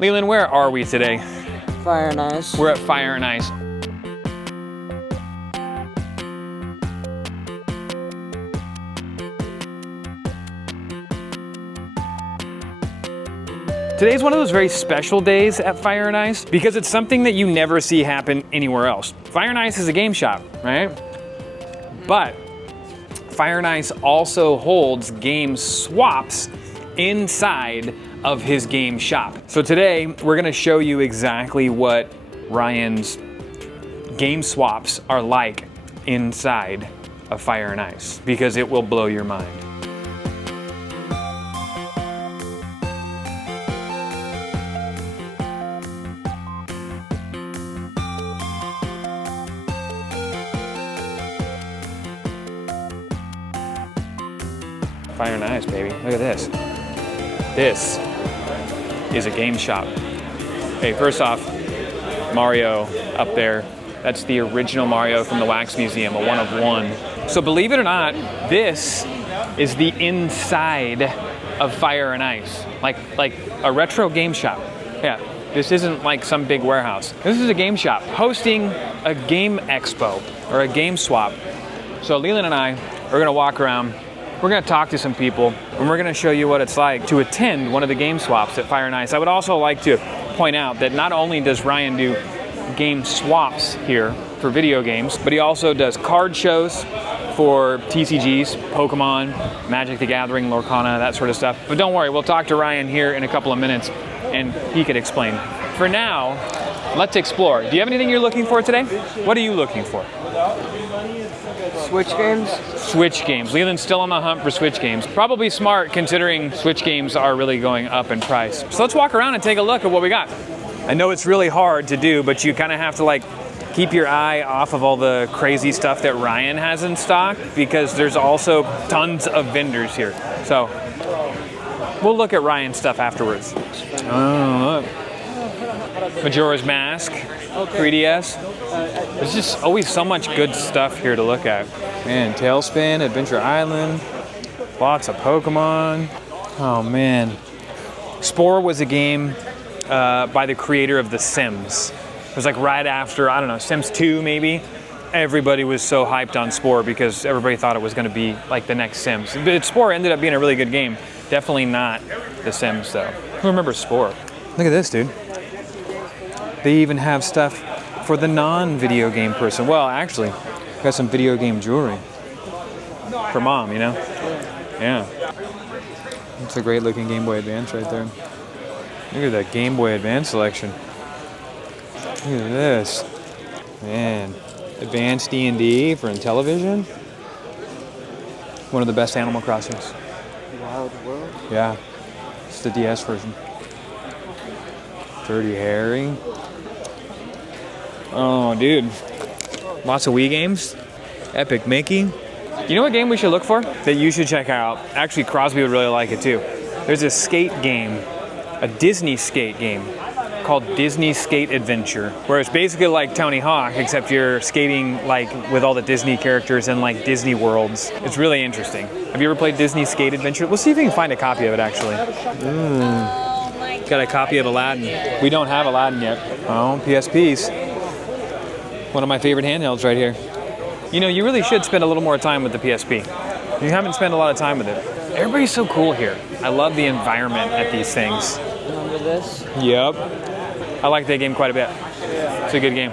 Leland, where are we today? Fire and Ice. We're at Fire and Ice. Today's one of those very special days at Fire and Ice because it's something that you never see happen anywhere else. Fire and Ice is a game shop, right? But Fire and Ice also holds game swaps inside of his game shop. So today we're gonna show you exactly what Ryan's game swaps are like inside of Fire and Ice because it will blow your mind. Fire and Ice, baby. Look at this. This is a game shop. Hey, first off, Mario up there. That's the original Mario from the Wax Museum, a 1 of 1. So believe it or not, this is the inside of Fire and Ice. Like a retro game shop. Yeah, this isn't like some big warehouse. This is a game shop hosting a game expo or a game swap. So Leland and I are gonna walk around. We're gonna talk to some people, and we're gonna show you what it's like to attend one of the game swaps at Fire and Ice. I would also like to point out that not only does Ryan do game swaps here for video games, but he also does card shows for TCGs, Pokemon, Magic the Gathering, Lorcana, that sort of stuff. But don't worry, we'll talk to Ryan here in a couple of minutes, and he could explain. For now, let's explore. Do you have anything you're looking for today? What are you looking for? Switch games? Switch games. Leland's still on the hunt for Switch games. Probably smart considering Switch games are really going up in price. So let's walk around and take a look at what we got. I know it's really hard to do, but you kind of have to like keep your eye off of all the crazy stuff that Ryan has in stock because there's also tons of vendors here. So we'll look at Ryan's stuff afterwards. Oh, look. Majora's Mask, 3DS. There's just always so much good stuff here to look at. Man, Tailspin, Adventure Island, lots of Pokemon. Oh man. Spore was a game by the creator of The Sims. It was like right after, I don't know, Sims 2 maybe. Everybody was so hyped on Spore because everybody thought it was gonna be like the next Sims. But Spore ended up being a really good game. Definitely not The Sims though. Who remembers Spore? Look at this, dude. They even have stuff for the non-video game person. Well, actually, got some video game jewelry for mom, you know? Yeah. It's a great looking Game Boy Advance right there. Look at that Game Boy Advance selection. Look at this. Man, Advanced D&D for Intellivision. One of the best Animal Crossings. Wild World? Yeah, it's the DS version. Dirty Harry. Oh, dude. Lots of Wii games. Epic Mickey. You know what game we should look for? That you should check out. Actually, Crosby would really like it too. There's a skate game, a Disney skate game called Disney Skate Adventure, where it's basically like Tony Hawk, except you're skating like with all the Disney characters in like Disney worlds. It's really interesting. Have you ever played Disney Skate Adventure? Let's see if we can find a copy of it actually. Got a copy of Aladdin. We don't have Aladdin yet. Oh, PSPs. One of my favorite handhelds right here. You know, you really should spend a little more time with the PSP. You haven't spent a lot of time with it. Everybody's so cool here. I love the environment at these things. Remember this? Yep. I like that game quite a bit. It's a good game.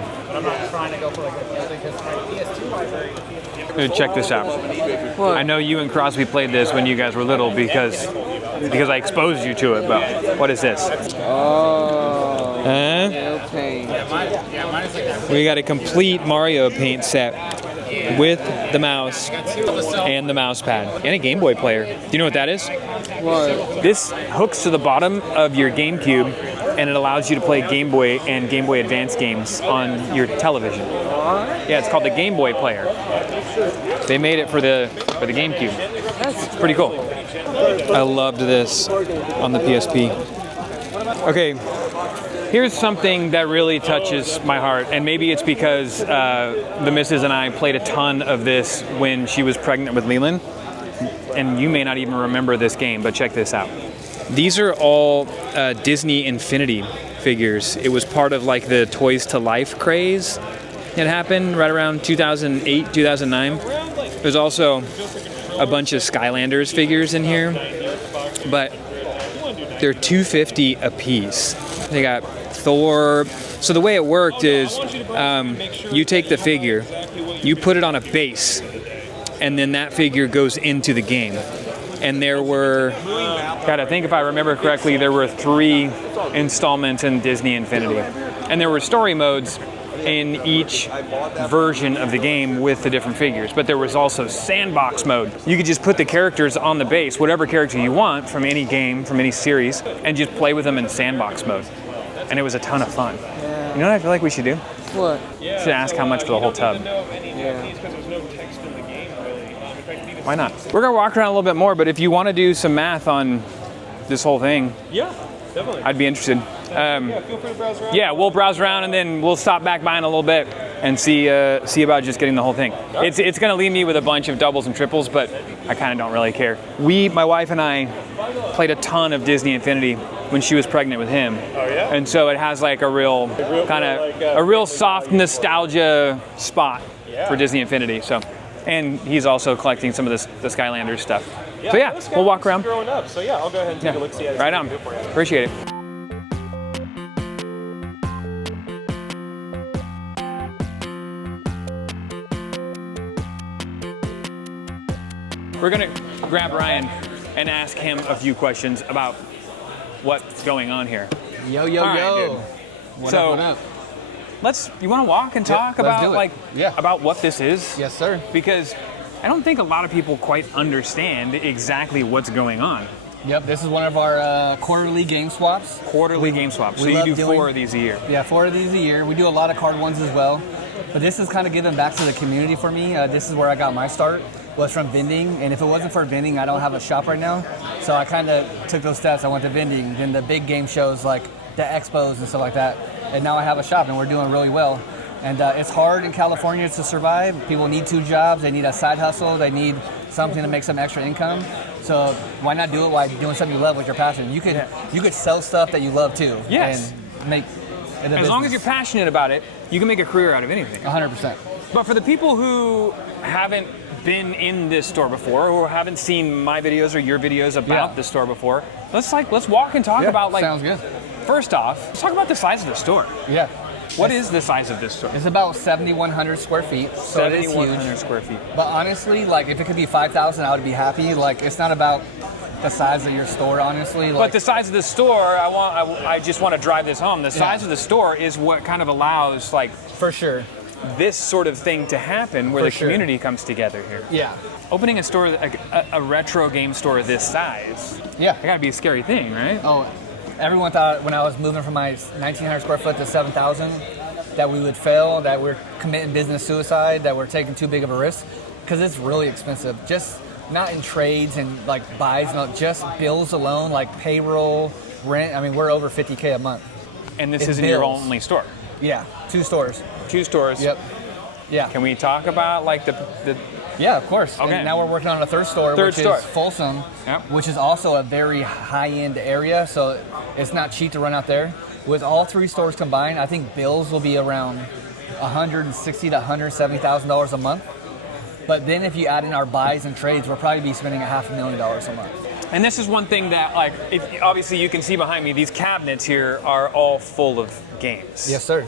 Check this out. What? I know you and Crosby played this when you guys were little because I exposed you to it, but what is this? Oh. Huh? Okay. We got a complete Mario Paint set with the mouse and the mouse pad and a Game Boy player. Do you know what that is? What? This hooks to the bottom of your GameCube and it allows you to play Game Boy and Game Boy Advance games on your television. Yeah, it's called the Game Boy player. They made it for the GameCube. It's pretty cool. I loved this on the PSP. Okay, here's something that really touches my heart, and maybe it's because the missus and I played a ton of this when she was pregnant with Leland, and you may not even remember this game, but check this out. These are all Disney Infinity figures. It was part of like the Toys to Life craze that happened right around 2008, 2009. There's also a bunch of Skylanders figures in here, but they're $250 a piece. They got Thor. So the way it worked is you take the figure, you put it on a base, and then that figure goes into the game. And there were, God, I think if I remember correctly, there were 3 installments in Disney Infinity. And there were story modes in each version of the game with the different figures. But there was also sandbox mode. You could just put the characters on the base, whatever character you want from any game, from any series, and just play with them in sandbox mode. And it was a ton of fun. Yeah. You know what I feel like we should do? What? Should ask how much for the whole tub. Yeah. Why not? We're gonna walk around a little bit more, but if you want to do some math on this whole thing, Yeah, definitely. I'd be interested. Yeah, feel free to browse around. Yeah, we'll browse around and then we'll stop back by in a little bit and see about just getting the whole thing. It's gonna leave me with a bunch of doubles and triples, but I kind of don't really care. My wife and I, played a ton of Disney Infinity when she was pregnant with him. Oh yeah? And so it has like a real kind of a real soft nostalgia spot for Disney Infinity. So, and he's also collecting some of the Skylanders stuff. So yeah, we'll walk around. Growing up, so yeah, I'll go ahead and take a look. See Right on. Appreciate it. We're gonna grab Ryan and ask him a few questions about what's going on here. Yo, yo, All right, yo. dude. What So- up, what up? You want to walk and talk let's about do it. about what this is? Yes, sir. Because I don't think a lot of people quite understand exactly what's going on. Yep, this is one of our quarterly game swaps. Quarterly game swaps. So we you love do doing- 4 of these a year. Yeah, 4 of these a year. We do a lot of card ones as well. But this is kind of giving back to the community for me. This is where I got my start, was from vending. And if it wasn't for vending, I don't have a shop right now. So I kind of took those steps. I went to vending, then the big game shows like the expos and stuff like that. And now I have a shop and we're doing really well. And it's hard in California to survive. People need 2 jobs. They need a side hustle. They need something to make some extra income. So why not do it while doing something you love with your passion? You could sell stuff that you love too. Yes. And make it a As long as you're passionate about it, you can make a career out of anything. 100%. But for the people who haven't been in this store before, or haven't seen my videos or your videos about the store before, let's walk and talk about sounds good. First off, let's talk about the size of the store. Yeah. What is the size of this store? It's about 7,100 square feet, so it is 7,100 huge. square feet. But honestly, like if it could be 5,000, I would be happy. Like it's not about the size of your store, honestly. But Like, the size of the store, I just want to drive this home. The size of the store is what kind of allows like for sure. this sort of thing to happen, where For the sure. community comes together here. Yeah. Opening a store, a retro game store this size, Yeah. it gotta be a scary thing, right? Oh, everyone thought when I was moving from my 1,900 square foot to 7,000 that we would fail, that we're committing business suicide, that we're taking too big of a risk, because it's really expensive. Just not in trades and like buys, not just bills alone, like payroll, rent. I mean, we're over 50K a month. And this It's isn't your bills. only store. Yeah, 2 stores. 2 stores. Yep. Yeah. Can we talk about like the Yeah, of course. Okay. And now we're working on a third store, Third which store. is Folsom, Yep. which is also a very high-end area, so it's not cheap to run out there. With all 3 stores combined, I think bills will be around $160,000 to $170,000 a month. But then if you add in our buys and trades, we'll probably be spending $500,000 a month. And this is one thing that, like, obviously you can see behind me, these cabinets here are all full of games. Yes, sir.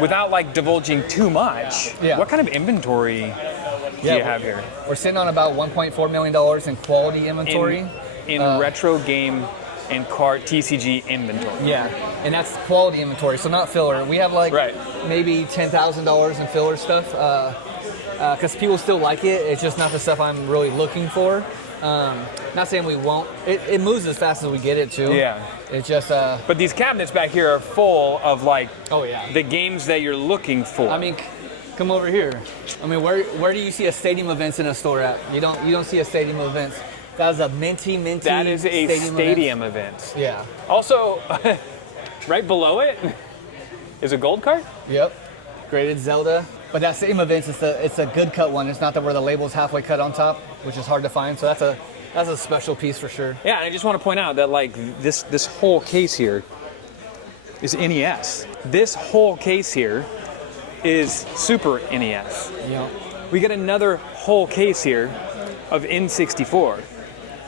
Without, like, divulging too much, Yeah. what kind of inventory do you have here? We're sitting on about $1.4 million in quality inventory. In retro game and card TCG inventory. Yeah, and that's quality inventory, so not filler. We have like Right. maybe $10,000 in filler stuff, because people still like it. It's just not the stuff I'm really looking for. Not saying we won't. It moves as fast as we get it to. Yeah. It's just. But these cabinets back here are full of, like, Oh yeah. the games that you're looking for. I mean, come over here. I mean, where do you see a stadium events in a store at? You don't see a stadium events. That is a minty. that is a stadium events. event. Yeah. Also, right below it is a gold card. Yep. Graded Zelda. But that same event, it's a good cut one. It's not where the label's halfway cut on top, which is hard to find. So that's That's a special piece for sure. Yeah, and I just want to point out that like this whole case here is NES. This whole case here is Super NES. Yeah. We get another whole case here of N64.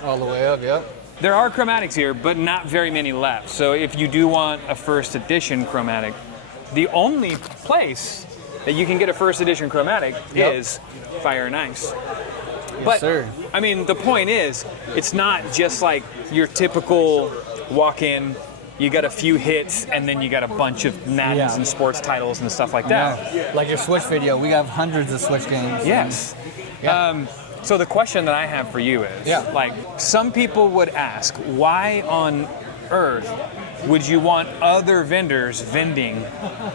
All the way up, yeah. There are chromatics here, but not very many left. So if you do want a first edition chromatic, the only place that you can get a first edition chromatic is Fire and Ice. But, sir. I mean, the point is, it's not just like your typical walk-in, you got a few hits, and then you got a bunch of Maddens and sports titles and stuff like that. Yeah. Like your Switch video, we have hundreds of Switch games. Yes. So the question that I have for you is, like, some people would ask, why on earth would you want other vendors vending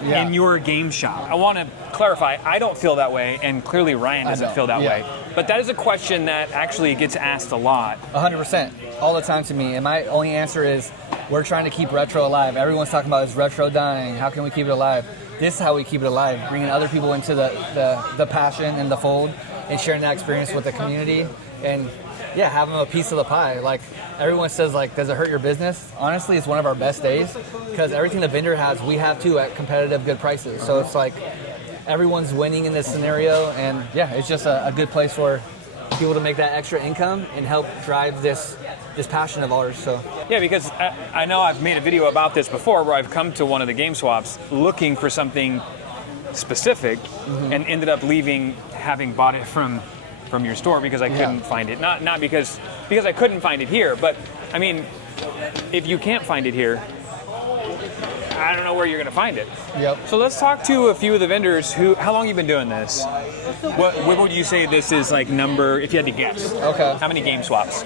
in your game shop? I want to clarify, I don't feel that way, and clearly Ryan doesn't feel that way. But that is a question that actually gets asked a lot. 100%, all the time to me. And my only answer is, we're trying to keep retro alive. Everyone's talking about, is retro dying? How can we keep it alive? This is how we keep it alive, bringing other people into the passion and the fold, and sharing that experience with the community, and having a piece of the pie. Like, everyone says, like, does it hurt your business? Honestly, it's one of our best days, because everything the vendor has, we have too at competitive, good prices. So it's like, everyone's winning in this scenario, and it's just a good place for people to make that extra income and help drive this passion of ours. So because I know I've made a video about this before, where I've come to one of the game swaps looking for something specific, and ended up leaving having bought it from your store because I couldn't find it. Not because I couldn't find it here, but I mean, if you can't find it here, I don't know where you're going to find it. Yep. So let's talk to a few of the vendors how long you been doing this? What would you say this is, like, number, if you had to guess? Okay. How many game swaps?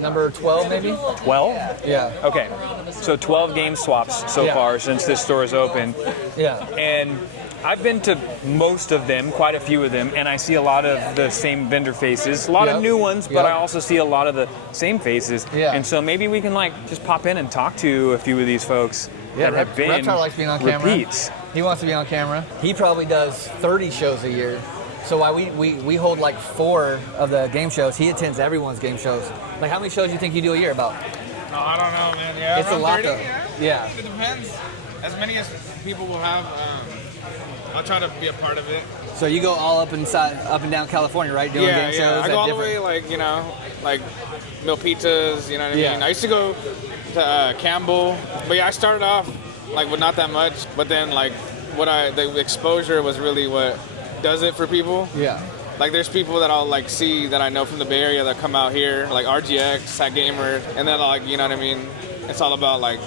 Number 12 maybe? 12? Yeah. Okay. So 12 game swaps so far since this store is open. Yeah. And I've been to most of them, quite a few of them, and I see a lot of the same vendor faces, a lot of new ones, but I also see a lot of the same faces. Yeah. And so maybe we can, like, just pop in and talk to a few of these folks that have been Reptar likes being on camera. repeats. He wants to be on camera. He probably does 30 shows a year. So while we hold like 4 of the game shows, he attends everyone's game shows. Like, how many shows do you think you do a year about? No, I don't know, man. Yeah, It's a around lot 30, though. Yeah. It depends. As many as people will have, I'll try to be a part of it. So you go all up and down California, right? Doing game shows. I go all the way, like, like Milpitas, you know what I mean? I used to go to Campbell, but I started off like with not that much, but then like the exposure was really what does it for people. Yeah. Like, there's people that I'll like see that I know from the Bay Area that come out here, like RGX, Hat Gamer, and then, like, you know what I mean? It's all about, like,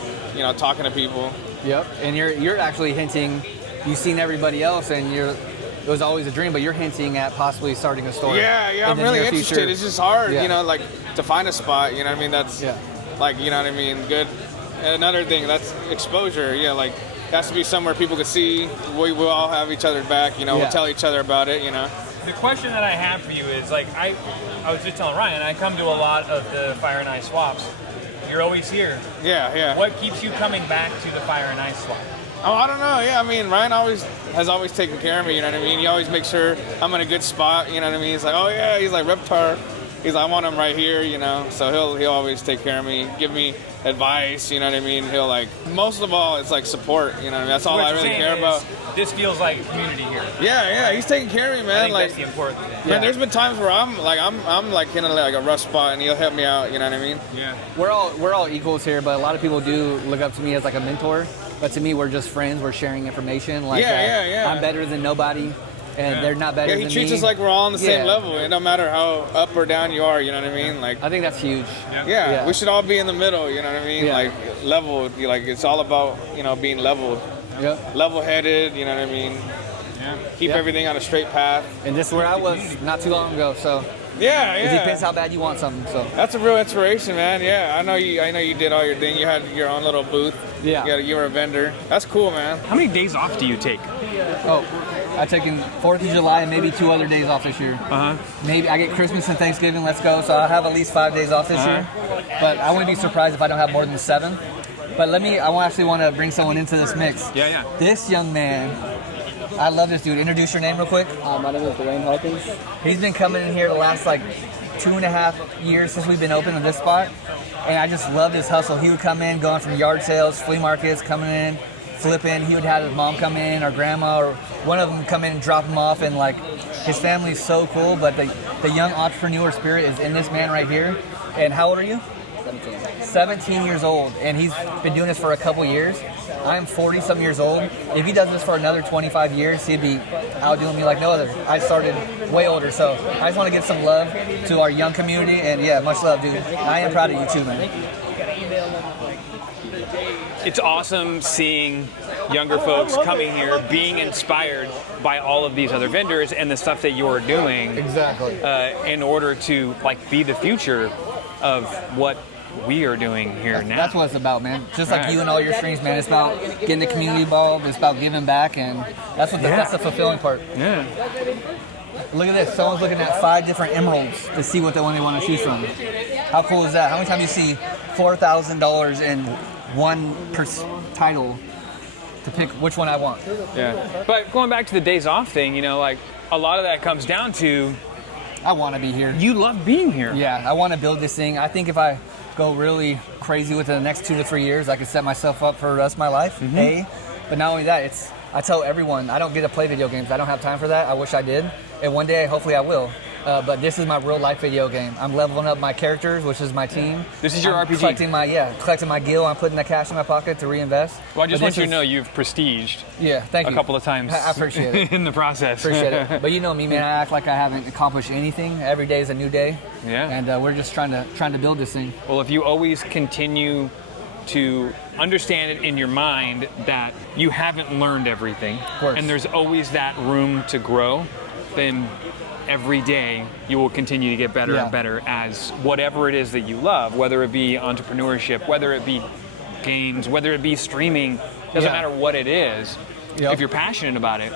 talking to people. Yep. And you're actually hinting, you've seen everybody else, and it was always a dream, but you're hinting at possibly starting a store. Yeah, I'm really interested. Future. It's just hard, like, to find a spot, you know what I mean? That's, like, you know what I mean? Good. And another thing, that's exposure. Yeah, like, it has to be somewhere people can see. We'll all have each other's back, we'll tell each other about it, The question that I have for you is, like, I was just telling Ryan, I come to a lot of the Fire and Ice swaps. You're always here. Yeah. What keeps you coming back to the Fire and Ice swap? Oh, I don't know. Yeah, I mean, Ryan has always taken care of me, you know what I mean? He always makes sure I'm in a good spot, you know what I mean? He's like, oh yeah, he's like, Reptar. He's like, I want him right here, So he'll always take care of me, give me advice, you know what I mean? He'll, like, most of all, it's like support, you know what I mean? That's all I really care about. This feels like community here. Yeah, he's taking care of me, man. I think like, that's the important thing. Man, there's been times where I'm like in a rough spot, and he'll help me out, you know what I mean? Yeah. We're all equals here, but a lot of people do look up to me as like a mentor. But to me, we're just friends. We're sharing information. Like, I'm better than nobody, and they're not better than me. Yeah, he treats us like we're all on the same level. It don't matter how up or down you are, you know what I mean? Like, I think that's huge. Yeah, we should all be in the middle, you know what I mean? Yeah. Like, leveled. Like, it's all about, being leveled. Yep. Level-headed, you know what I mean? Yeah. Keep everything on a straight path. And this is where I was not too long ago, so. Yeah. It depends how bad you want something. So that's a real inspiration, man. Yeah, I know you did all your thing. You had your own little booth. Yeah. You were a vendor. That's cool, man. How many days off do you take? Oh, I've taken 4th of July and maybe 2 other days off this year. Maybe I get Christmas and Thanksgiving. Let's go. So I'll have at least 5 days off this year. But I wouldn't be surprised if I don't have more than 7. But I actually want to bring someone into this mix. Yeah. This young man, I love this dude. Introduce your name real quick. My name is Dwayne Hawkins. He's been coming in here the last like 2.5 years since we've been open in this spot, and I just loved his hustle. He would come in, going from yard sales, flea markets, coming in, flipping. He would have his mom come in, or grandma, or one of them come in and drop him off, and like his family's so cool. But the young entrepreneur spirit is in this man right here. And how old are you? 17 years old, and he's been doing this for a couple years. I'm 40-some years old. If he does this for another 25 years, he'd be outdoing me like no other. I started way older, so I just want to give some love to our young community, and yeah, much love, dude. I am proud of you too, man. It's awesome seeing younger folks coming here, being inspired by all of these other vendors and the stuff that you're doing. Exactly. In order to like be the future of what we are doing here now. That's what it's about, man. Just like you and all your streams, man. It's about getting the community involved. It's about giving back, and that's what that's the fulfilling part. Yeah. Look at this. Someone's looking at 5 different emeralds to see what one they want to choose from. How cool is that? How many times you see $4,000 in one title to pick which one I want? Yeah. But going back to the days off thing, you know, like a lot of that comes down to I want to be here. you love being here. Yeah, I want to build this thing. I think if I go really crazy with it the next 2 to 3 years, I could set myself up for the rest of my life. But not only that, I tell everyone, I don't get to play video games. I don't have time for that. I wish I did. And one day, hopefully I will. But this is my real life video game. I'm leveling up my characters, which is my team. This is your I'm RPG. Collecting my gil. I'm putting the cash in my pocket to reinvest. Well, I just want you to know you've prestiged thank you. a couple of times I appreciate it. in the process. Appreciate it. But you know me, man. I act like I haven't accomplished anything. Every day is a new day. Yeah. And we're just trying to build this thing. Well, if you always continue to understand it in your mind that you haven't learned everything, and there's always that room to grow, then every day you will continue to get better and better as whatever it is that you love, whether it be entrepreneurship, whether it be games, whether it be streaming, doesn't matter what it is, if you're passionate about it.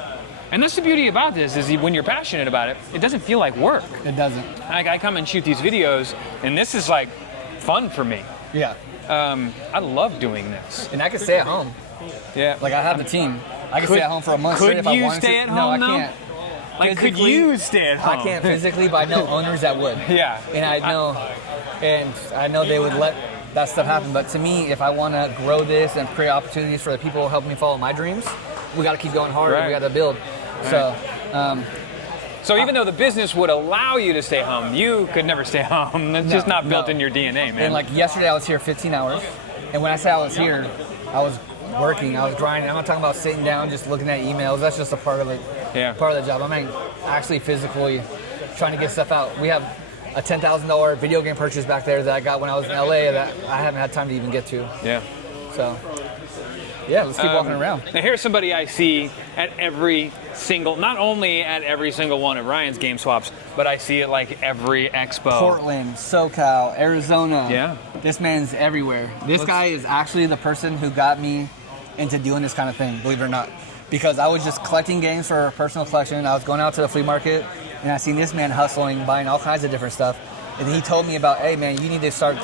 And that's the beauty about this, is when you're passionate about it, it doesn't feel like work. It doesn't. Like I come and shoot these videos, and this is like fun for me. Yeah. I love doing this. And I can stay at home. Yeah. Like I have the team. I can stay at home for a month straight if I wanted to. Could you stay at home? No, I though? can't. Like, could you stay at home? I can't physically, but I know owners that would. Yeah. And I know they would let that stuff happen. But to me, if I want to grow this and create opportunities for the people helping me follow my dreams, we got to keep going hard. Right. We got to build. Right. So even though the business would allow you to stay home, you could never stay home. That's just not built in your DNA, man. And like yesterday, I was here 15 hours. And when I say I was here, I was working, I was grinding. I'm not talking about sitting down just looking at emails. That's just a part of it. Yeah. Part of the job. I'm actually physically trying to get stuff out. We have a $10,000 video game purchase back there that I got when I was in LA that I haven't had time to even get to. Yeah. So, yeah, let's keep walking around. Now here's somebody I see at not only at every single one of Ryan's game swaps, but I see it like every expo. Portland, SoCal, Arizona. Yeah. This man's everywhere. This guy is actually the person who got me into doing this kind of thing, believe it or not. Because I was just collecting games for a personal collection. I was going out to the flea market, and I seen this man hustling, buying all kinds of different stuff. And he told me about, hey man, you need to start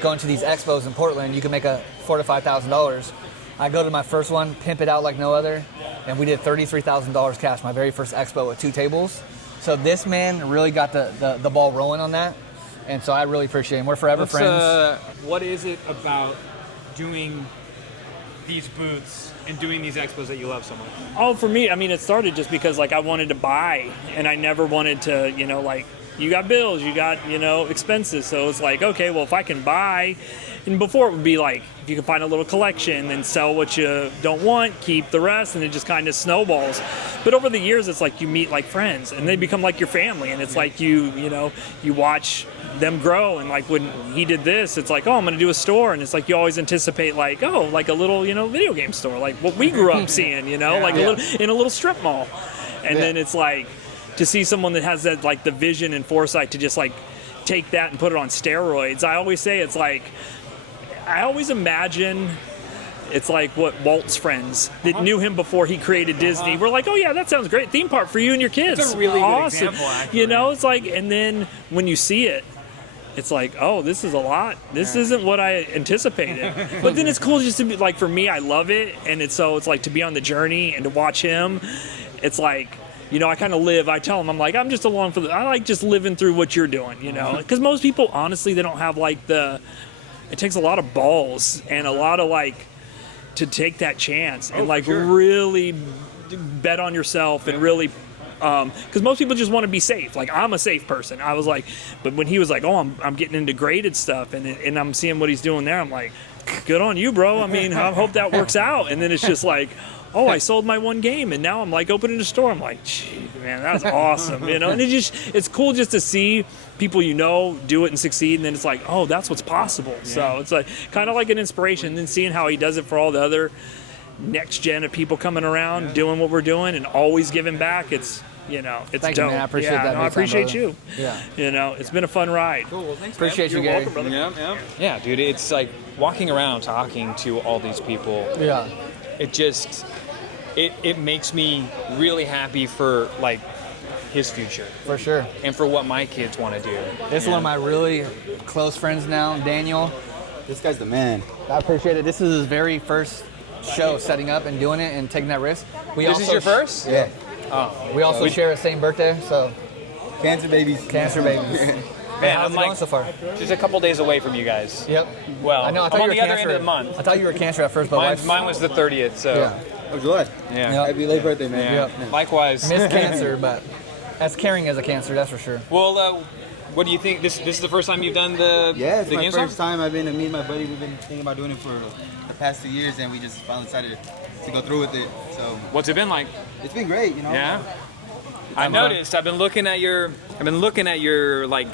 going to these expos in Portland. You can make $4,000 to $5,000. I go to my first one, pimp it out like no other, and we did $33,000 cash, my very first expo with 2 tables. So this man really got the ball rolling on that, and so I really appreciate him. We're forever friends. What is it about doing these booths and doing these expos that you love so much? Oh, for me, I mean, it started just because like I wanted to buy, and I never wanted to, like you got bills, you got, expenses. So it's like, okay, well, if I can buy, and before it would be like, if you can find a little collection, then sell what you don't want, keep the rest, and it just kind of snowballs. But over the years, it's like you meet like friends, and they become like your family, and it's like you watch them grow. And like when he did this, it's like, oh, I'm going to do a store, and it's like you always anticipate like, oh, like a little, video game store, like what we grew up seeing, in a little strip mall. And then it's like to see someone that has that like the vision and foresight to just like take that and put it on steroids. I always say it's like, I always imagine it's like what Walt's friends that knew him before he created Disney were like, oh yeah, that sounds great. Theme park for you and your kids. It's a really awesome. good example, actually. It's like, and then when you see it, it's like, oh, this is a lot. This isn't what I anticipated. But then it's cool just to be like, for me, I love it. And it's like to be on the journey and to watch him. It's like, you know, I kind of live. I tell them, I'm like, I'm just along for the. I like just living through what you're doing, you know, because most people, honestly, they don't have like the. It takes a lot of balls and a lot of like to take that chance and like really bet on yourself and really. Because most people just want to be safe. Like, I'm a safe person. I was like, but when he was like, oh, I'm getting into graded stuff, and I'm seeing what he's doing there, I'm like, good on you, bro. I mean, I hope that works out. And then it's just like, oh, I sold my one game, and now I'm like opening a store. I'm like, gee, man, that's awesome, you know. And it's cool just to see people you know do it and succeed, and then it's like, oh, that's what's possible. Yeah. So it's like kind of like an inspiration. And then seeing how he does it for all the other next gen of people coming around, doing what we're doing, and always giving back. It's you know, it's Thank dope. You, man. I appreciate that. No, I appreciate you. Yeah. You know, it's been a fun ride. Cool. Well, thanks, appreciate man. you, Gary. Welcome, brother. Yeah, dude, it's like walking around talking to all these people. Yeah. It just, it makes me really happy for like his future. For sure. And for what my kids want to do. This is one of my really close friends now, Daniel. This guy's the man. I appreciate it. This is his very first show setting up and doing it and taking that risk. This is your first? Yeah. Oh. We also share the same birthday, so. Cancer babies. Cancer babies. Man, how's I'm it like going so far? just a couple days away from you guys. Yep. Well, I know. I I'm thought on you the were other cancer. end of the month. I thought you were cancer at first, but Mine was the 30th, so Yeah. Oh, July. yeah. Yep. Happy late birthday, man. Yeah. Yep. Likewise. Miss cancer, but as caring as a cancer, that's for sure. Well, what do you think? This is the first time you've done the Yeah, it's the my game first song? time. I've been, me and my buddy, we've been thinking about doing it for the past 2 years, and we just finally decided to go through with it. So What's it been like? it's been great, you know. Yeah. I noticed. I've been looking at your like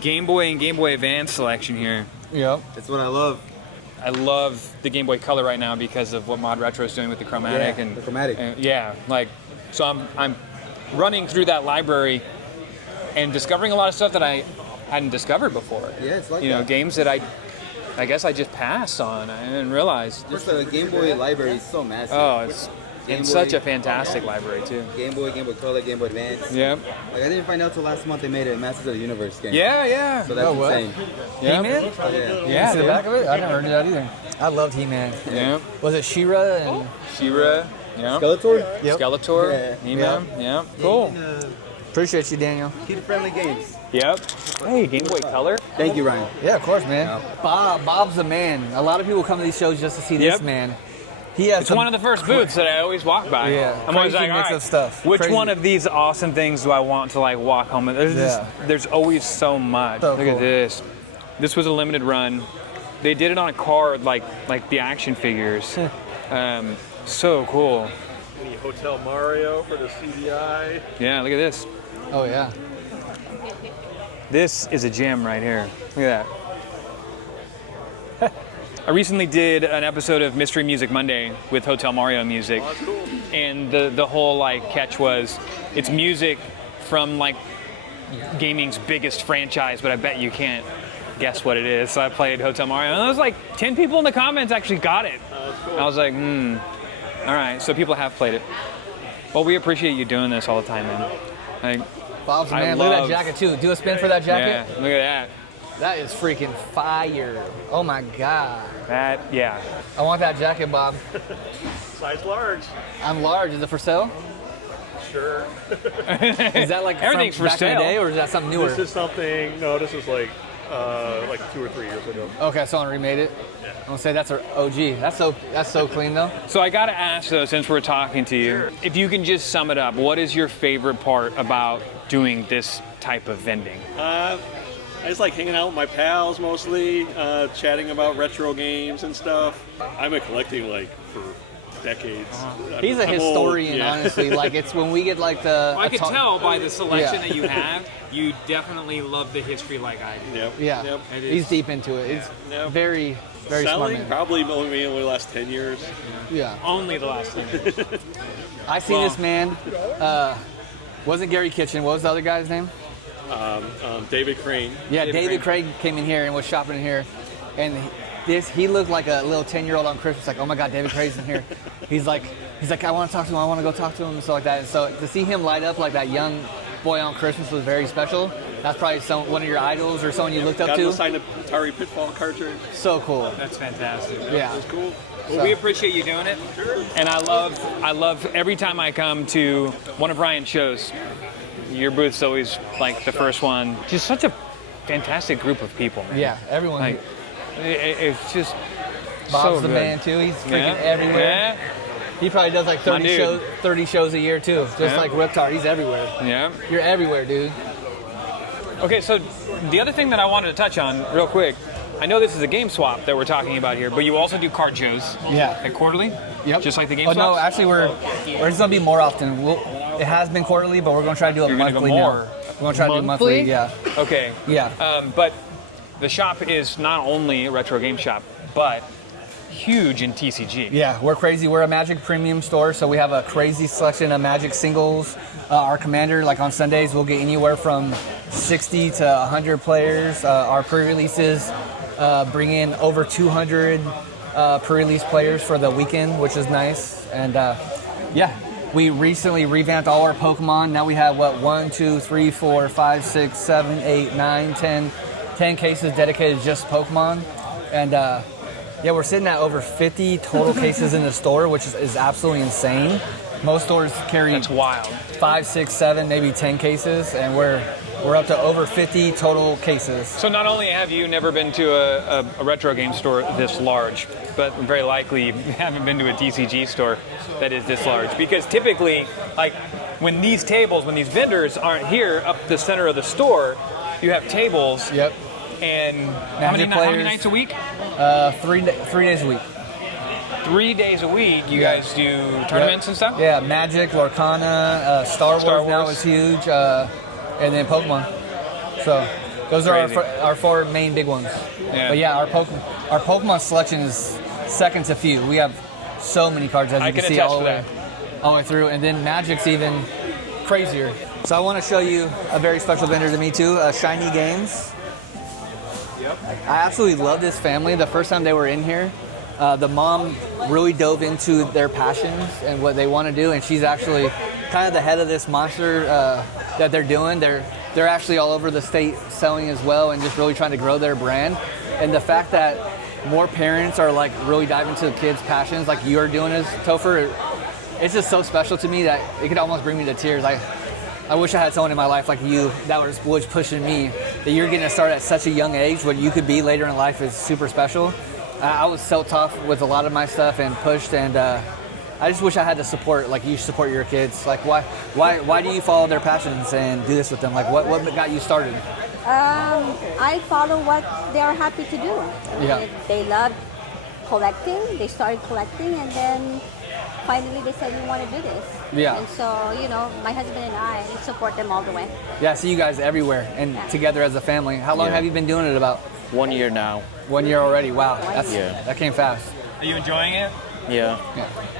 Game Boy and Game Boy Advance selection here. Yep. That's what I love. I love the Game Boy Color right now because of what Mod Retro is doing with the chromatic Yeah, and the chromatic. yeah, like so I'm running through that library and discovering a lot of stuff that I hadn't discovered before. Yeah, it's like you know, that. games that I guess I just passed on. I didn't realize. Just the Game Boy library is so massive. Oh, it's Game such Boy. a fantastic library too. Game Boy Color, Game Boy Advance. Yeah. Like I didn't find out till last month they made a Masters of the Universe game. Yeah. So that's Oh, what? insane. Yeah. He-Man? Oh, yeah. Yeah. See the dude. back of it? I never heard of that either. I loved He-Man. Yeah. Was it She-Ra and She-Ra. Yeah. Skeletor? Yep. Skeletor. Yeah. He-Man. Yeah. Cool. Appreciate you, Daniel. Kid-friendly games. Yep. Hey, Game Boy Color. Thank you, Ryan. Yeah, of course, man. Yeah. Bob's the man. A lot of people come to these shows just to see this Yep. man. He has It's one of the first booths that I always walk by. Yeah, I'm always crazy like, mix all right, of stuff. which Crazy. one of these awesome things do I want to like walk home? And there's always so much. So Look at cool. this. This was a limited run. They did it on a card like the action figures. So cool. Any Hotel Mario for the CDI. Yeah, look at this. Oh yeah. This is a gem right here. Look at that. I recently did an episode of Mystery Music Monday with Hotel Mario music. Oh, that's cool. And the whole like catch was it's music from like gaming's biggest franchise, but I bet you can't guess what it is. So I played Hotel Mario, and there was like 10 people in the comments actually got it. That's cool. I was like, all right, so people have played it. Well, we appreciate you doing this all the time, man. Like, Bob's the I man. Look at that love- jacket too. Do a spin for that yeah, jacket. look at That is freaking fire. Oh my god. that. That, yeah. I want that jacket, Bob. Size large. I'm large. Is it for sale? Sure. Is that like Everything's from for back in the sale. day, or is that something newer? This is something. No, this is like 2 or 3 years ago. Okay, someone remade it. I'm gonna say that's our OG. That's so clean though. So I gotta ask though, since we're talking to you, if you can just sum it up, what is your favorite part about doing this type of vending? I just like hanging out with my pals mostly, chatting about retro games and stuff. I've been collecting like for decades. He's a I'm old, historian, yeah. honestly. Like it's when we get like the. I could tell by the selection Yeah. that you have, you definitely love the history like I do. Yep. Yeah, Yep. It is. he's deep into it. It's Yeah. very, very Selling smart man. probably only the last 10 years. Yeah, Only the last thing. I seen Well- this man. Wasn't Gary Kitchen? What was the other guy's name? David Crane. Yeah, David David Crane. Craig came in here and was shopping in here, and he looked like a little 10-year-old on Christmas. Like, oh my God, David Craig's in here. He's like, I want to talk to him. I want to go talk to him and stuff like that. And so to see him light up like that young boy on Christmas was very special. That's probably one of your idols or someone you looked up Got him to. to sign a Atari Pitfall cartridge. So cool. That's fantastic. Yeah. It was cool. Well, we appreciate you doing it, and I love every time I come to one of Ryan's shows. Your booth's always like the first one. Just such a fantastic group of people, man. Yeah, everyone. Like, it's just Bob's so the good. man too. He's freaking Yeah. everywhere. Yeah. He probably does like 30 dude. 30 shows a year too. Just Yeah. like Reptar, he's everywhere. Yeah. You're everywhere, dude. Okay, so the other thing that I wanted to touch on real quick, I know this is a game swap that we're talking about here, but you also do card shows. Yeah. At quarterly? Yep. Just like the game Oh swaps? no, actually we're just gonna be more often. It has been quarterly, but we're gonna try to do it You're gonna go monthly more. now. We're gonna try to do monthly. Yeah. Okay. Yeah. But the shop is not only a retro game shop, but huge in TCG. Yeah, we're crazy. We're a Magic premium store, so we have a crazy selection of Magic singles. Our Commander, like on Sundays, we'll get anywhere from 60 to 100 players. Our pre-releases bring in over 200 pre-release players for the weekend, which is nice. And yeah, we recently revamped all our Pokemon. Now we have 1, 2, 3, 4, 5, 6, 7, 8, 9, 10 cases dedicated to just Pokemon. And yeah, we're sitting at over 50 total cases in the store, which is absolutely insane. Most stores carry That's wild. 5, 6, 7, maybe 10 cases, and we're up to over 50 total cases. So not only have you never been to a retro game store this large, but very likely you haven't been to a TCG store that is this large. Because typically, like when these vendors aren't here up the center of the store, you have tables. Yep. And how many players. nights a week? 3 days a week. 3 days a week. You guys do tournaments and stuff? Yeah, Magic, Lorcana, Star Wars now Wars. is huge, and then Pokemon. So those are Crazy. our 4 main big ones. Yeah. But yeah, our Pokemon selection is second to few. We have so many cards, as I you can can see, attest all to the way through. And then Magic's even crazier. So I want to show you a very special vendor to me too, Shiny Games. I absolutely love this family. The first time they were in here, the mom really dove into their passions and what they want to do, and she's actually kind of the head of this monster that they're doing. They're actually all over the state selling as well, and just really trying to grow their brand. And the fact that more parents are like really diving into the kids' passions, like you are doing as Tofer, it's just so special to me that it could almost bring me to tears. I wish I had someone in my life like you that was pushing me, that you're getting to start at such a young age. What you could be later in life is super special. I was so tough with a lot of my stuff and pushed, and I just wish I had the support like you support your kids. Like why do you follow their passions and do this with them? Like what got you started? I follow what they are happy to do. Yeah. They love collecting. They started collecting, and then finally they said we want to do this. Yeah. And so, my husband and I support them all the way. Yeah, I see you guys everywhere and together as a family. How long have you been doing it about? 1 year now. 1 year already. Wow, Yeah. that came fast. Are you enjoying it? Yeah.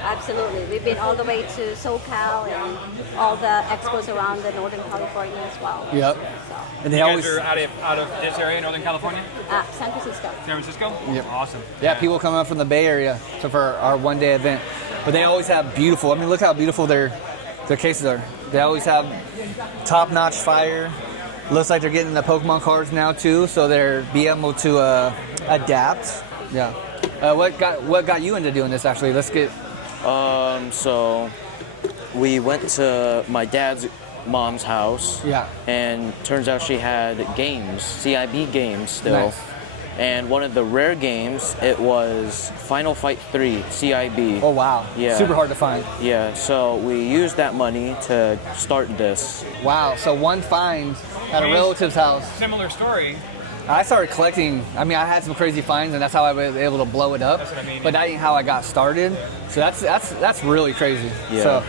Absolutely. We've been all the way to SoCal and all the expos around the Northern California as well. Yep. So, And they You always guys are out of this area, Northern California? San Francisco. San Francisco? Yep. Awesome. Yeah, people come up from the Bay Area for our one-day event. But they always have beautiful, look how beautiful their cases are. They always have top-notch fire. Looks like they're getting the Pokemon cards now too, so they're be able to adapt. Yeah. What got you into doing this actually? Let's get... So we went to my dad's mom's house. Yeah. And turns out she had games, CIB games still. Nice. And one of the rare games, it was Final Fight 3 CIB. Oh wow. Yeah. Super hard to find. Yeah, so we used that money to start this. Wow, so one find at a relative's house. Similar story. I started collecting. I mean, I had some crazy finds, and that's how I was able to blow it up. That's what I mean. But that ain't how I got started. So that's really crazy. Yeah. So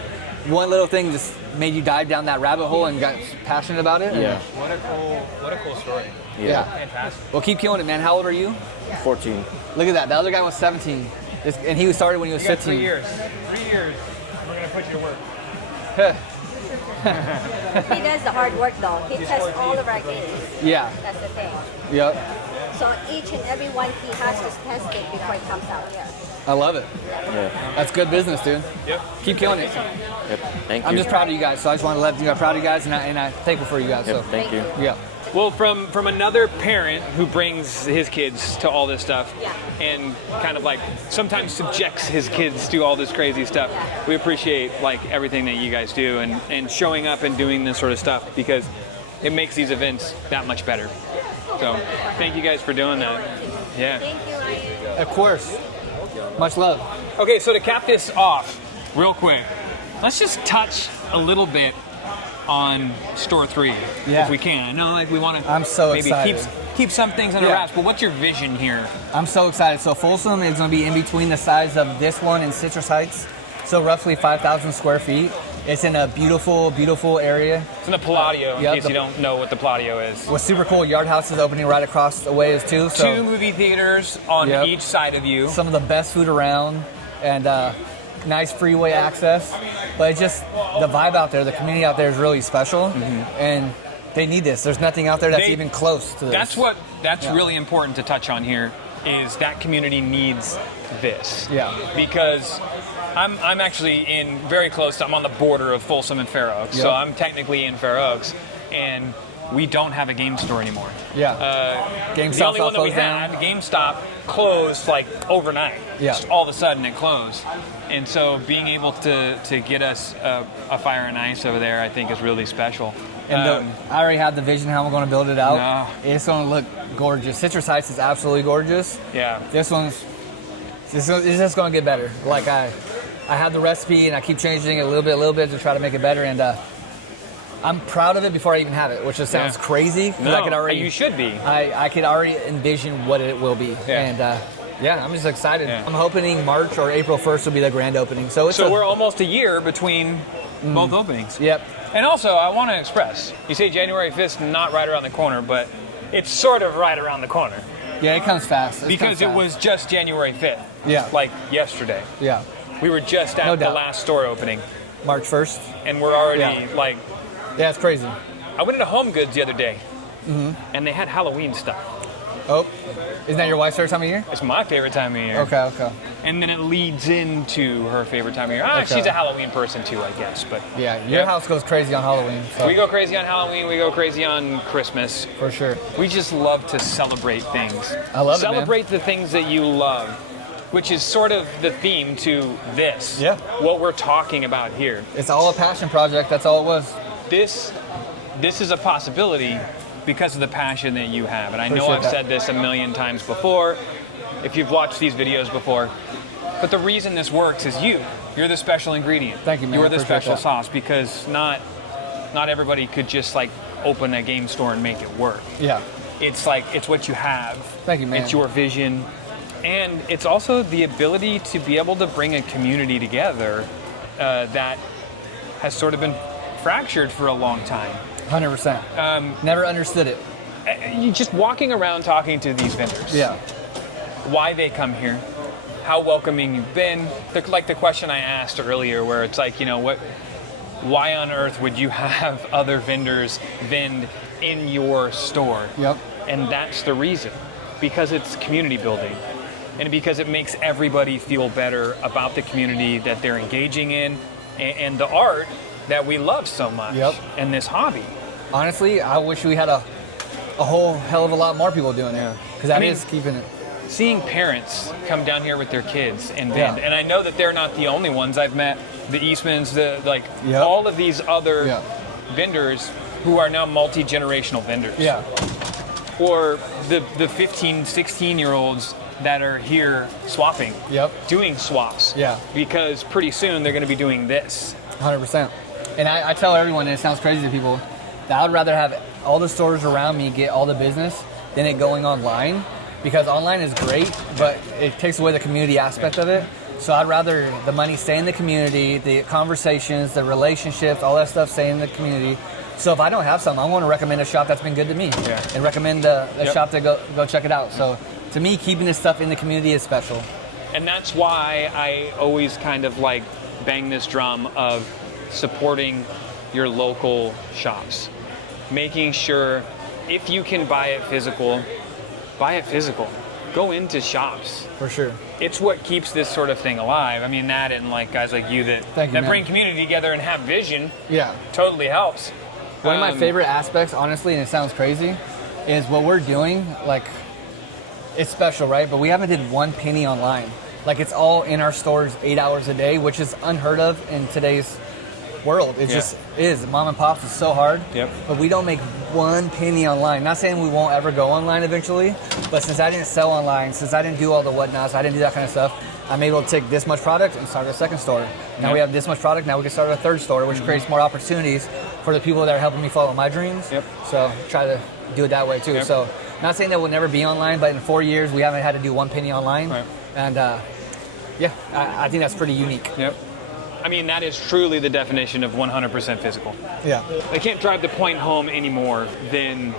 one little thing just made you dive down that rabbit hole and got passionate about it. Yeah. What a cool story. Yeah. Fantastic. Well, keep killing it, man. How old are you? 14. Look at that. The other guy was 17, and he was started when he was You got 15. 3 years. 3 years. We're gonna put you to work. He does the hard work though. He tests all of our games. Yeah. That's the thing. Yep. So each and every one he has to test it before it comes out here. I love it. Yeah. That's good business, dude. Yep. Keep killing it. Yep. Thank you. I'm just proud of you guys. So I just want to let you know I'm proud of you guys, and I'm thankful for you guys. Yep. So Thank you. yeah. Well, from another parent who brings his kids to all this stuff and kind of like sometimes subjects his kids to all this crazy stuff, we appreciate like everything that you guys do and showing up and doing this sort of stuff because it makes these events that much better. So thank you guys for doing that. Yeah. Thank you, Ryan. Of course. Much love. Okay, so to cap this off real quick, let's just touch a little bit on store 3 if we can. I know like we want to I'm so maybe excited. keep some things under wraps, but what's your vision here? I'm so excited. So Folsom is going to be in between the size of this one and Citrus Heights. So roughly 5,000 square feet. It's in a beautiful, beautiful area. It's in the Palladio, in case you don't know what the Palladio is. What's super cool, Yard House is opening right across the way as too. So 2 movie theaters on each side of you. Some of the best food around and nice freeway access. But it's just the vibe out there, the community out there is really special. And they need this. There's nothing out there that's even close to this. That's really important to touch on here is that community needs this. Yeah. Because I'm actually very close. I'm on the border of Folsom and Fair Oaks, so I'm technically in Fair Oaks, and we don't have a game store anymore. Yeah. GameStop the only one that we closed down. had, GameStop, closed like overnight. Yeah. Just all of a sudden it closed, and so being able to get us a Fire and Ice over there, I think is really special. And I already have the vision how I'm going to build it out. No. It's going to look gorgeous. Citrus Heights is absolutely gorgeous. Yeah. This one's it's just going to get better. Like I have the recipe and I keep changing it a little bit to try to make it better. And I'm proud of it before I even have it, which just sounds crazy. No, I could already, you should be. I could already envision what it will be. Yeah. And I'm just excited. Yeah. I'm hoping March or April 1st will be the grand opening. So we're almost a year between both openings. Yep. And also, I want to express, you say January 5th, not right around the corner, but it's sort of right around the corner. Yeah, it comes fast. Because it was just January 5th. Yeah. Like yesterday. Yeah. We were just at the last store opening. March 1st. And we're already like... Yeah, it's crazy. I went into Home Goods the other day, and they had Halloween stuff. Oh, isn't that your wife's favorite time of year? It's my favorite time of year. Okay. And then it leads into her favorite time of year. Okay. She's a Halloween person too, I guess. But yeah, your house goes crazy on Halloween. So. We go crazy on Halloween. We go crazy on Christmas. For sure. We just love to celebrate things. I love Celebrate the things that you love, which is sort of the theme to this. Yeah. What we're talking about here. It's all a passion project. That's all it was. This is a possibility because of the passion that you have. And I know Appreciate I've that. said this a million times before, if you've watched these videos before, but the reason this works is you're the special ingredient. Thank you, man. You're the Appreciate special that. sauce because not everybody could just like open a game store and make it work. Yeah. It's like, it's what you have. Thank you, man. It's your vision. And it's also the ability to be able to bring a community together that has sort of been fractured for a long time. 100%. Never understood it. You just walking around talking to these vendors. Yeah. Why they come here, how welcoming you've been. Like the question I asked earlier where it's like, why on earth would you have other vendors vend in your store? Yep. And that's the reason. Because it's community building. And because it makes everybody feel better about the community that they're engaging in and the art that we love so much. Yep. And this hobby. Honestly, I wish we had a whole hell of a lot more people doing it. Because that is keeping it. Seeing parents come down here with their kids and vend, and I know that they're not the only ones. I've met the Eastmans, all of these other vendors who are now multi-generational vendors. Yeah. Or the 15, 16-year-olds that are here swapping, doing swaps. Yeah. Because pretty soon they're going to be doing this. 100%. And I tell everyone, and it sounds crazy to people, that I would rather have all the stores around me get all the business than it going online. Because online is great, but it takes away the community aspect of it. So I'd rather the money stay in the community, the conversations, the relationships, all that stuff stay in the community. So if I don't have something, I want to recommend a shop that's been good to me and recommend the shop to go check it out. So to me, keeping this stuff in the community is special. And that's why I always kind of like bang this drum of supporting your local shops. Making sure if you can buy it physical, buy it physical. Go into shops. For sure. It's what keeps this sort of thing alive. I mean, that and like guys like you that bring community together and have vision. Yeah. Totally helps. One of my favorite aspects, honestly, and it sounds crazy, is what we're doing, like, it's special, right? But we haven't did one penny online. Like, it's all in our stores 8 hours a day, which is unheard of in today's world. It just is. Mom and pops is so hard. Yep. But we don't make one penny online. Not saying we won't ever go online eventually, but since I didn't sell online, since I didn't do all the whatnots, I didn't do that kind of stuff, I'm able to take this much product and start a second store. Now we have this much product, now we can start a third store, which creates more opportunities for the people that are helping me follow my dreams. Yep. So try to do it that way too. Yep. So not saying that we'll never be online, but in 4 years, we haven't had to do one penny online. Right. And I think that's pretty unique. Yep. I mean, that is truly the definition of 100% physical. Yeah. I can't drive the point home anymore than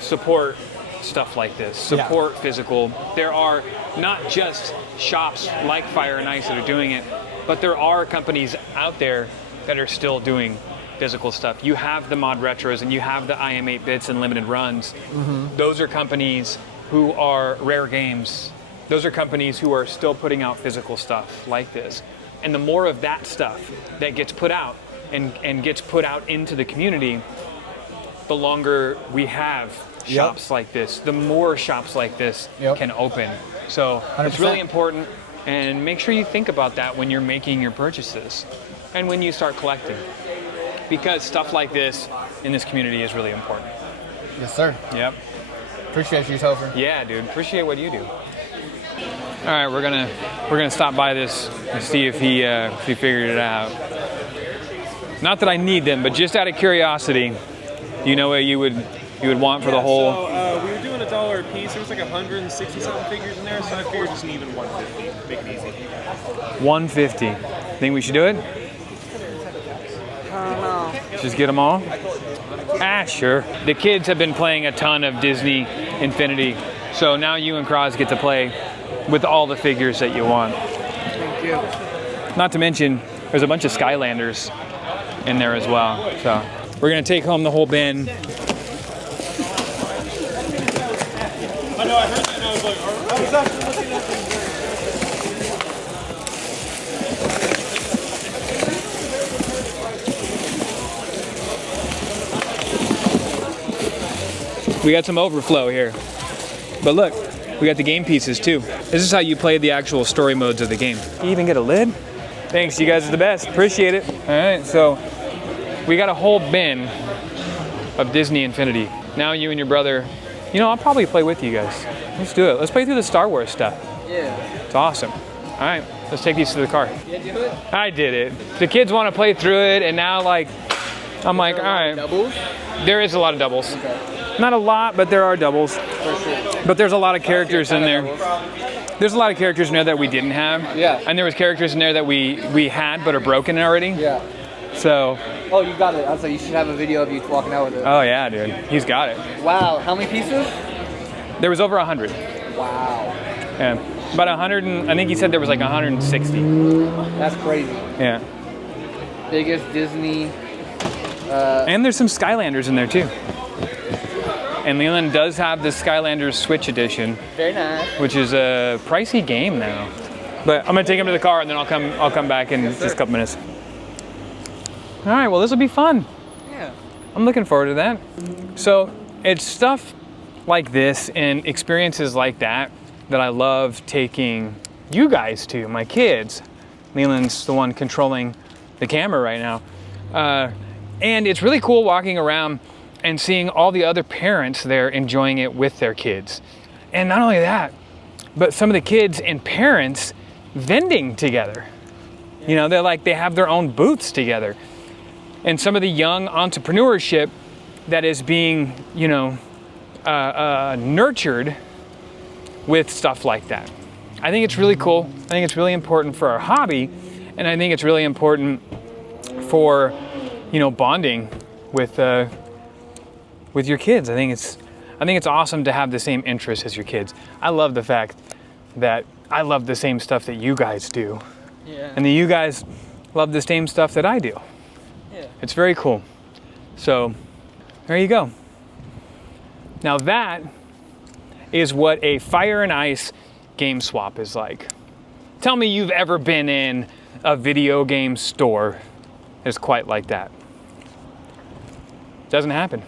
support stuff like this. Support physical. There are not just shops like Fire and Ice that are doing it, but there are companies out there that are still doing physical stuff. You have the Mod Retros and you have the IM8 Bits and Limited Runs. Those are companies who are Rare Games. Those are companies who are still putting out physical stuff like this. And the more of that stuff that gets put out and gets put out into the community, the longer we have shops like this, the more shops like this can open. So 100%. It's really important, and make sure you think about that when you're making your purchases and when you start collecting, because stuff like this in this community is really important. Yes, sir. Yep. Appreciate you, Tofer. Yeah, dude. Appreciate what you do. All right, we're gonna stop by this and see if he figured it out. Not that I need them, but just out of curiosity, do you know what you would want for the whole? So we were doing $1 a piece. There was like 160 something figures in there, so I figured just an even 150, make it easy. 150. Think we should do it? I don't know. Just get them all? Ah, sure. The kids have been playing a ton of Disney Infinity, so now you and Cross get to play with all the figures that you want. Thank you. Not to mention, there's a bunch of Skylanders in there as well. So we're gonna take home the whole bin. I know, I heard that and I was like, I was actually looking at this. We got some overflow here. But look, we got the game pieces too. This is how you play the actual story modes of the game. You even get a lid? Thanks, you guys are the best. Appreciate it. All right, so we got a whole bin of Disney Infinity. Now you and your brother, you know, I'll probably play with you guys. Let's do it. Let's play through the Star Wars stuff. Yeah. It's awesome. All right, let's take these to the car. You do it? I did it. The kids want to play through it, and now I'm like, all right. Doubles? There is a lot of doubles. Okay. Not a lot, but there are doubles. For sure. But there's a lot of characters in there. There's a lot of characters in there that we didn't have. Yeah. And there was characters in there that we had but are broken already. Yeah. So. Oh, you got it. I was like, you should have a video of you walking out with it. Oh yeah, dude. He's got it. Wow. How many pieces? There was over 100. Wow. Yeah. About 100 and I think he said there was like 160. That's crazy. Yeah. Biggest Disney. And there's some Skylanders in there too. And Leland does have the Skylanders Switch edition. Very nice. Which is a pricey game now. But I'm gonna take him to the car and then I'll come back in just a couple minutes. All right, well this will be fun. Yeah. I'm looking forward to that. So it's stuff like this and experiences like that that I love taking you guys to, my kids. Leland's the one controlling the camera right now. And it's really cool walking around and seeing all the other parents there enjoying it with their kids. And not only that, but some of the kids and parents vending together. You know, they have their own booths together. And some of the young entrepreneurship that is being, you know, nurtured with stuff like that. I think it's really cool. I think it's really important for our hobby. And I think it's really important for, you know, bonding with your kids. I think it's awesome to have the same interests as your kids. I love the fact that I love the same stuff that you guys do. Yeah. And that you guys love the same stuff that I do. Yeah. It's very cool. So there you go. Now that is what a Fire and Ice game swap is like. Tell me you've ever been in a video game store that's quite like that. Doesn't happen.